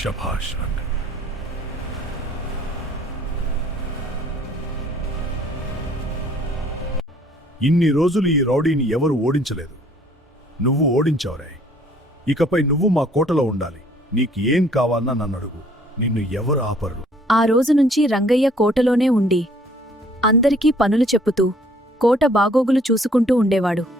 శభాష్ రంగ. ఇన్ని రోజులు ఈ రౌడీని ఎవరు ఓడించలేదు. నువ్వు ఓడించావురే. ఇకపై నువ్వు మా కోటలో ఉండాలి. నీకు ఏం కావాలన్నా నన్నడుగు. నిన్ను ఎవరు ఆపరు. ఆ రోజు నుంచి రంగయ్య కోటలోనే ఉండి అందరికీ పనులు చెప్పుతూ కోట బాగోగులు చూసుకుంటూ ఉండేవాడు.